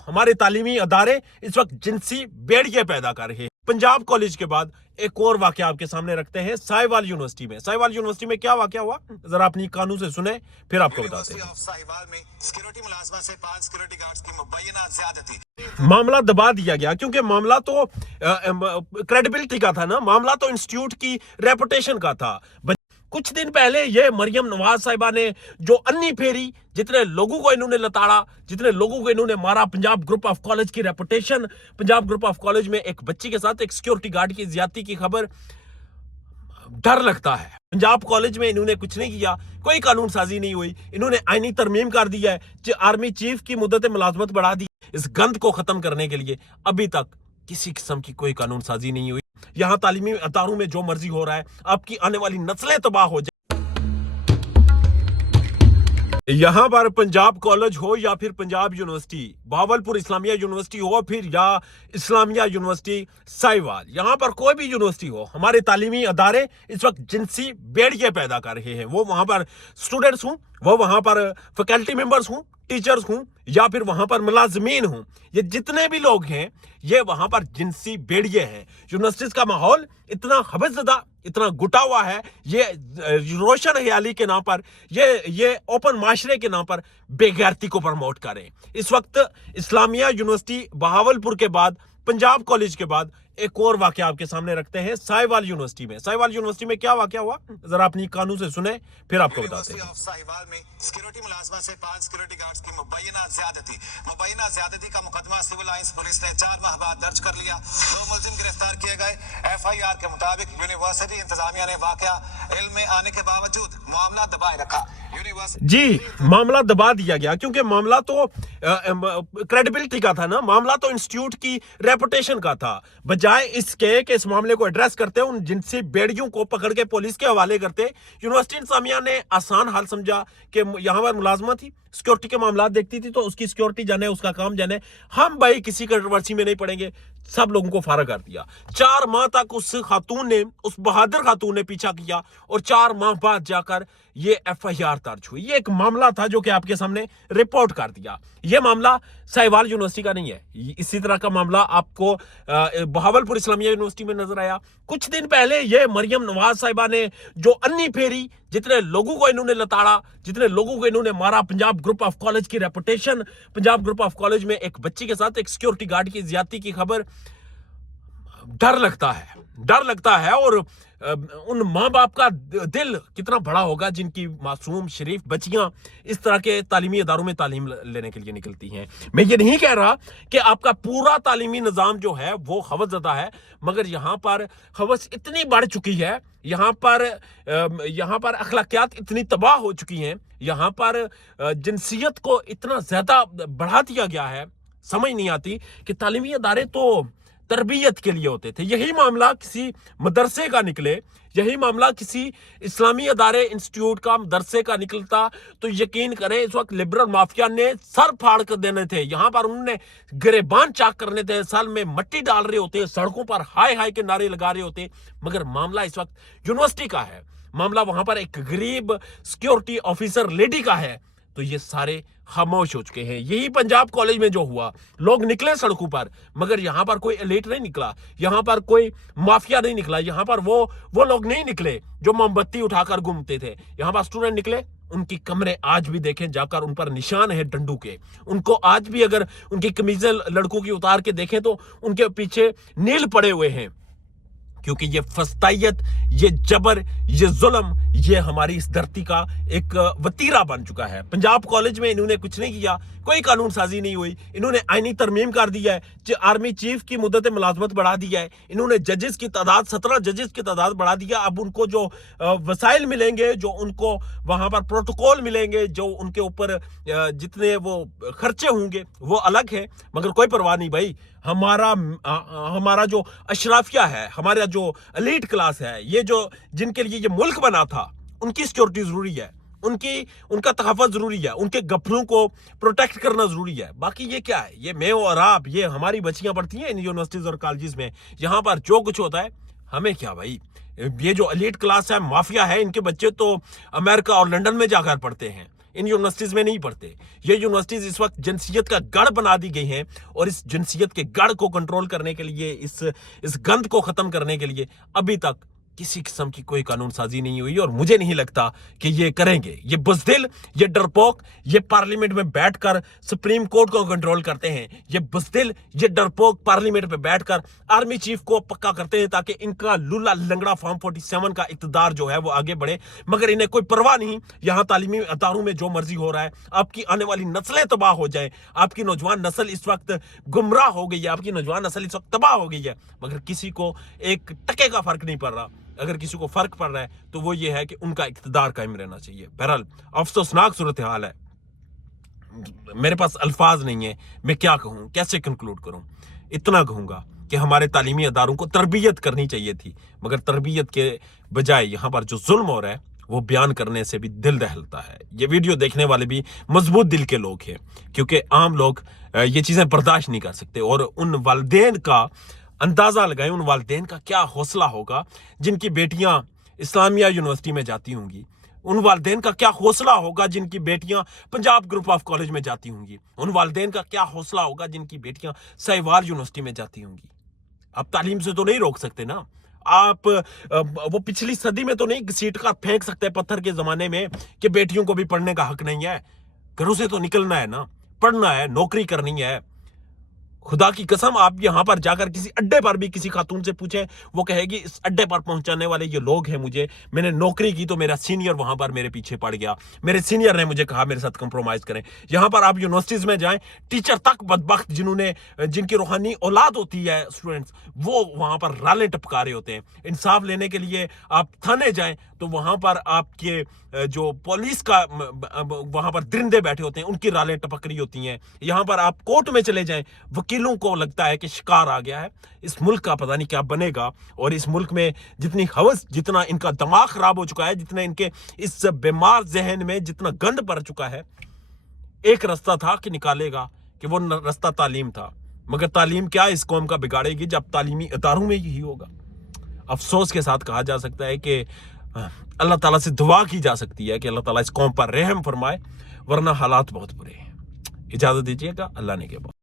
हमारे तालीमी अदारे इस वक्त जिनसी बेड़िए पैदा कर रहे हैं। पंजाब कॉलेज के बाद एक और वाकया आपके सामने रखते हैं साहिवाल यूनिवर्सिटी में। साहिवाल यूनिवर्सिटी में क्या वाकया हुआ, जरा अपनी कानों से सुने, फिर आपको बताते हैं। साहिवाल में सिक्योरिटी मुलाजमा से 5 सिक्योरिटी गार्ड्स की मुबैना ज़्यादती। मामला दबा दिया गया क्योंकि मामला तो क्रेडिबिलिटी का था ना, मामला तो इंस्टीट्यूट की रेपुटेशन का था। कुछ दिन पहले ये मरियम नवाज साहिबा ने जो अन्नी फेरी, जितने लोगों को इन्होंने लताड़ा, जितने लोगों को इन्होंने मारा, पंजाब ग्रुप ऑफ कॉलेज की reputation, Punjab group of college में एक बच्ची के साथ एक सिक्योरिटी गार्ड की ज्यादती की खबर, डर लगता है। पंजाब कॉलेज में इन्होंने कुछ नहीं किया, कोई कानून साजी नहीं हुई, इन्होंने आईनी तरमीम कर दिया है, आर्मी चीफ की मुद्दत मुलाजमत बढ़ा दी। इस गंद को खत्म करने के लिए अभी तक किसी किस्म की कोई कानून साजी नहीं हुई। यहां तालीमी अदारों में जो मर्जी हो रहा है, आपकी आने वाली नस्लें तबाह हो जाए। यहां पर पंजाब कॉलेज हो या फिर पंजाब यूनिवर्सिटी, बहावलपुर इस्लामिया यूनिवर्सिटी हो फिर या इस्लामिया यूनिवर्सिटी साहिवाल, यहां पर कोई भी यूनिवर्सिटी हो, हमारे तालीमी अदारे इस वक्त जिनसी बेड़िए पैदा कर रहे हैं। वो वहां पर स्टूडेंट्स हूं, वो वहां पर फैकल्टी मेंबर्स हूं, टीचर्स हूं, या फिर वहां पर मुलाजमीन हूं, ये जितने भी लोग हैं ये वहां पर जिनसी बेड़िए हैं। यूनिवर्सिटीज का माहौल इतना हबसज़दा, इतना गुटा हुआ है, ये रोशन ख्याली के नाम पर, ये ओपन माशरे के नाम पर बेगैरती को प्रमोट करें। इस वक्त इस्लामिया यूनिवर्सिटी बहावलपुर के बाद, पंजाब कॉलेज के बाद एक और वाकया आपके सामने रखते हैं साहिवाल यूनिवर्सिटी में। साहिवाल यूनिवर्सिटी में क्या वाकया हुआ, जरा अपनी कानों से सुने, फिर आपको बताते हैं। साहिवाल में सिक्योरिटी मुलाजमा से 5 सिक्योरिटी गार्ड्स की मुबैना ज्यादती का मुकदमा सिविल लाइंस पुलिस ने 4 माह बाद दर्ज कर लिया। 2 मुलजिम गिरफ्तार किए गए। FIR के मुताबिक यूनिवर्सिटी इंतजामिया ने वाकया इल्म में आने के बावजूद मामला दबाए रखा। जी, मामला दबा दिया गया क्योंकि मामला तो क्रेडिबिलिटी का था ना, मामला तो इंस्टीट्यूट की रेपुटेशन का था। बजाय इसके कि इस मामले को एड्रेस करते, उन जिनसी बेड़ियों को पकड़ के पुलिस के हवाले करते, यूनिवर्सिटी इंतजामिया ने आसान हाल समझा कि यहाँ पर मुलाजमा थी, सिक्योरिटी के मामला देखती थी, तो उसकी सिक्योरिटी जाने, उसका काम जाने, हम भाई किसी कंट्रोवर्सी में नहीं पड़ेंगे, सब लोगों को फारा कर दिया। 4 माह तक उस खातून ने, उस बहादुर खातून ने पीछा किया और 4 माह बाद जाकर ये FIR दर्ज हुई। ये एक मामला था जो कि आपके सामने रिपोर्ट कर दिया। ये मामला साहिवाल यूनिवर्सिटी का नहीं है, इसी तरह का मामला आपको बहावलपुर इस्लामिया यूनिवर्सिटी में नजर आया। कुछ दिन पहले ये मरियम नवाज साहिबा ने जो अन्नी फेरी, जितने लोगों को इन्होंने लताड़ा, जितने लोगों को इन्होंने मारा, पंजाब ग्रुप ऑफ कॉलेज की reputation, Punjab group of college में एक बच्ची के साथ एक सिक्योरिटी गार्ड की ज्यादती की खबर, डर लगता है। और उन माँ बाप का दिल कितना बड़ा होगा जिनकी मासूम शरीफ बच्चियां इस तरह के तालीमी अदारों में तालीम लेने के लिए निकलती हैं। मैं ये नहीं कह रहा कि आपका पूरा तालीमी निज़ाम जो है वो हवसज़दा है, मगर यहाँ पर हवस इतनी बढ़ चुकी है, यहाँ पर अखलाकियात इतनी तबाह हो चुकी हैं, यहाँ पर जिनसियत को इतना ज़्यादा बढ़ा दिया गया है, समझ नहीं आती कि तालीमी अदारे तो तरबियत के लिए होते थे। यही मामला किसी मदरसे का निकले, यही मामला किसी इस्लामी अदारे इंस्टीट्यूट का मदरसे का निकलता तो यकीन करें इस वक्त लिबरल माफिया ने सर फाड़ कर देने थे। यहाँ पर उन्होंने गिरेबान चाक करने थे, साल में मट्टी डाल रहे होते, सड़कों पर हाय हाय के नारे लगा रहे होते। मगर मामला इस वक्त यूनिवर्सिटी का है, मामला वहां पर एक गरीब सिक्योरिटी ऑफिसर लेडी का है, तो ये सारे खामोश हो चुके हैं। यही पंजाब कॉलेज में जो हुआ, लोग निकले सड़कों पर, मगर यहाँ पर कोई एलिट नहीं निकला, यहाँ पर कोई माफिया नहीं निकला, यहाँ पर वो लोग नहीं निकले जो मोमबत्ती उठाकर घूमते थे। यहाँ पर स्टूडेंट निकले, उनकी कमरे आज भी देखें जाकर, उन पर निशान है डंडू के। उनको आज भी अगर उनकी कमीजें लड़कों की उतार के देखें तो उनके पीछे नील पड़े हुए हैं, क्योंकि ये फस्तायत, ये जबर, ये जुल्म, ये हमारी इस धरती का एक वतीरा बन चुका है। पंजाब कॉलेज में इन्होंने कुछ नहीं किया, कोई कानून साजी नहीं हुई, इन्होंने आईनी तरमीम कर दिया है, आर्मी चीफ की मुद्दत मुलाजमत बढ़ा दिया है, इन्होंने जजेस की तादाद 17 जजेस की तादाद बढ़ा दिया। अब उनको जो वसाइल मिलेंगे, जो उनको वहां पर प्रोटोकॉल मिलेंगे, जो उनके ऊपर जितने वो खर्चे होंगे वो अलग है, मगर कोई परवाह नहीं भाई। हमारा जो अशराफिया है, हमारा जो एलीट क्लास है, ये जो जिनके लिए ये मुल्क बना था, उनकी सिक्योरिटी जरूरी है, उनका तहफ़्फ़ुज़ जरूरी है, उनके गफलों को प्रोटेक्ट करना जरूरी है। बाकी ये क्या है, ये मैं और आप, ये हमारी बच्चियां पढ़ती हैं इन यूनिवर्सिटीज और कॉलेजेस में, यहाँ पर जो कुछ होता है हमें क्या भाई। ये जो एलीट क्लास है, माफिया है, इनके बच्चे तो अमेरिका और लंदन में जाकर पढ़ते हैं, इन यूनिवर्सिटीज में नहीं पढ़ते। ये यूनिवर्सिटीज इस वक्त जिनसियत का गढ़ बना दी गई हैं, और इस जिनसियत के गढ़ को कंट्रोल करने के लिए, इस गंद को खत्म करने के लिए अभी तक किसी किस्म की कोई कानून साजी नहीं हुई, और मुझे नहीं लगता कि ये करेंगे। ये बुज़दिल, ये डरपोक, ये पार्लियामेंट में बैठकर सुप्रीम कोर्ट को कंट्रोल करते हैं। ये बुज़दिल, ये डरपोक पार्लियामेंट में बैठकर आर्मी चीफ को पक्का करते हैं ताकि इनका लूला लंगड़ा फॉर्म 47 का इक़्तिदार जो है वो आगे बढ़े, मगर इन्हें कोई परवाह नहीं। यहाँ तालीमी अदारों में जो मर्जी हो रहा है, आपकी आने वाली नस्लें तबाह हो जाए। आपकी नौजवान नस्ल इस वक्त गुमराह हो गई है, आपकी नौजवान नस्ल इस वक्त तबाह हो गई है, मगर किसी को एक टके का फर्क नहीं पड़ रहा। अगर किसी को फर्क पड़ रहा है तो वो ये है कि उनका इक़्तिदार कायम रहना चाहिए। बहरहाल अफसोसनाक सूरत हाल है, मेरे पास अल्फाज नहीं है, मैं क्या कहूँ, कैसे कंक्लूड करूँ। इतना कहूँगा कि हमारे तालीमी अदारों को तरबियत करनी चाहिए थी, मगर तरबियत के बजाय यहाँ पर जो जुल्म हो रहा है वो बयान करने से भी दिल दहलता है। ये वीडियो देखने वाले भी मजबूत दिल के लोग हैं, क्योंकि आम लोग ये चीज़ें बर्दाश्त नहीं कर सकते। और उन वालिदैन का अंदाज़ा लगाएं, उन वालिदैन का क्या हौसला होगा जिनकी बेटियां इस्लामिया यूनिवर्सिटी में जाती होंगी। उन वालिदैन का क्या हौसला होगा जिनकी बेटियां पंजाब ग्रुप ऑफ कॉलेज में जाती होंगी। उन वालिदैन का क्या हौसला होगा जिनकी बेटियां साहिवाल यूनिवर्सिटी में जाती होंगी। आप तालीम से तो नहीं रोक सकते ना। आप वो पिछली सदी में तो नहीं सीट का फेंक सकते पत्थर के ज़माने में कि बेटियों को भी पढ़ने का हक नहीं है। घरों से तो निकलना है ना, पढ़ना है, नौकरी करनी है। खुदा की कसम, आप यहाँ पर जाकर किसी अड्डे पर भी किसी खातून से पूछें, वो कहेगी इस अड्डे पर पहुंचाने वाले ये लोग हैं, मैंने नौकरी की तो मेरा सीनियर वहां पर मेरे पीछे पड़ गया, मेरे सीनियर ने मुझे कहा मेरे साथ कंप्रोमाइज करें। यहाँ पर आप यूनिवर्सिटीज में जाएं, टीचर तक बदबख्त जिनकी रूहानी औलाद होती है स्टूडेंट्स, वो वहां पर रालें टपका रहे होते हैं। इंसाफ लेने के लिए आप थाने जाएं तो वहां पर आपके जो पुलिस का वहां पर दरिंदे बैठे होते हैं, उनकी रालें टपक रही होती हैं। यहाँ पर आप कोर्ट में चले जाएं, वकीलों को लगता है कि शिकार आ गया है। इस मुल्क का पता नहीं क्या बनेगा। और इस मुल्क में जितनी हवस, जितना इनका दिमाग खराब हो चुका है, जितना इनके इस बीमार जहन में जितना गंद भर चुका है, एक रास्ता था कि निकालेगा, कि वो रास्ता तालीम था। मगर तालीम क्या इस कौम का बिगाड़ेगी जब तालीमी इदारों में यही होगा। अफसोस के साथ कहा जा सकता है कि अल्लाह ताला से दुआ की जा सकती है कि अल्लाह ताला इस कौम पर रहम फरमाए, वरना हालात बहुत बुरे हैं। इजाज़त दीजिएगा, अल्लाह ने के बाद।